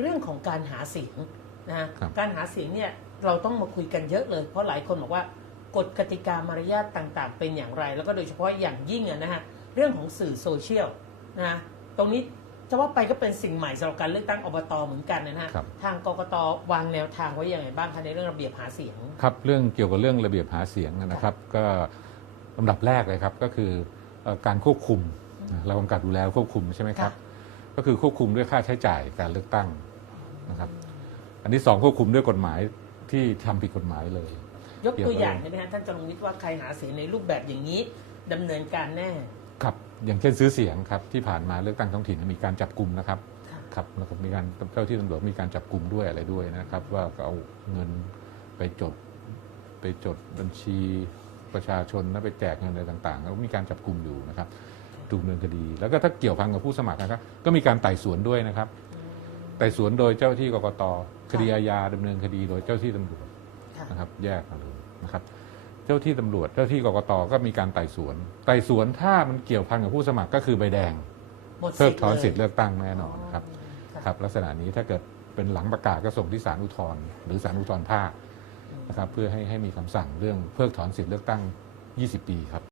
เรื่องของการหาเสียงนะฮะครับการหาเสียงเนี่ยเราต้องมาคุยกันเยอะเลย เพราะหลายคนบอกว่ากฎกติกามารยาทต่างๆ เป็นอย่างไร แล้วก็โดยเฉพาะอย่างยิ่งอะนะฮะเรื่องของสื่อโซเชียลนะฮะตรงนี้จะว่าไปก็เป็นสิ่งใหม่สำหรับการเลือกตั้งอบตเหมือนกันนะฮะครับทางกกตวางแนวทางไว้อย่างไรบ้างคะในเรื่องระเบียบหาเสียงครับเรื่องเกี่ยวกับเรื่องระเบียบหาเสียงนะครับ ก็ลำดับแรกเลยครับก็คือเอ่อการควบคุมนะเรากำกับดูแลควบคุมใช่ไหมครับค่ะ ก็คือควบคุมด้วยค่าใช้จ่ายการเลือกตั้งนะครับ อันที่สองควบคุมด้วยกฎหมายที่ทำผิดกฎหมายเลย ยกตัวอย่างได้ไหมฮะท่านจรงวิทย์ว่าใครหาเสียงในรูปแบบอย่างนี้ดำเนินการแน่ครับอย่างเช่นซื้อเสียงครับที่ผ่านมาเลือกตั้งท้องถิ่นมีการจับกลุ่มนะครับค่ะครับแล้วก็มีการเจ้าที่ตำรวจมีการจับกลุ่มด้วยอะไรด้วยนะครับ ว่าเอาเงินไปจดไปจดบัญชีประชาชนแล้วไปแจกเงินอะไรต่างๆ แล้วมีการจับกลุ่มอยู่นะครับ ถูกดำเนินคดี แล้วก็ถ้าเกี่ยวพันกับผู้สมัครนะครับก็มีการไต่สวนด้วยนะครับ ไต่สวนโดยเจ้าที่กกตคดีอาญาดำเนินคดีโดยเจ้าที่ตำรวจค่ะนะครับ แยกมาเลยนะครับ เจ้าที่ตำรวจ เจ้าที่กกตก็มีการไต่สวน ไต่สวนถ้ามันเกี่ยวพันกับผู้สมัครก็คือใบแดงหมดเพิกถอนลยสิทธิ์เลือกตั้งแน่นอนครับค่ะครับ ลักษณะนี้ถ้าเกิดเป็นหลังประกาศก็ส่งที่ศาลอุทธรณ์หรือศาลอุทธรณ์ภาคนะครับเพื่อให้ให้มีคำสั่งเรื่องเพิกถอนสิทธิ์เลือกตั้ง 20 ปีครับ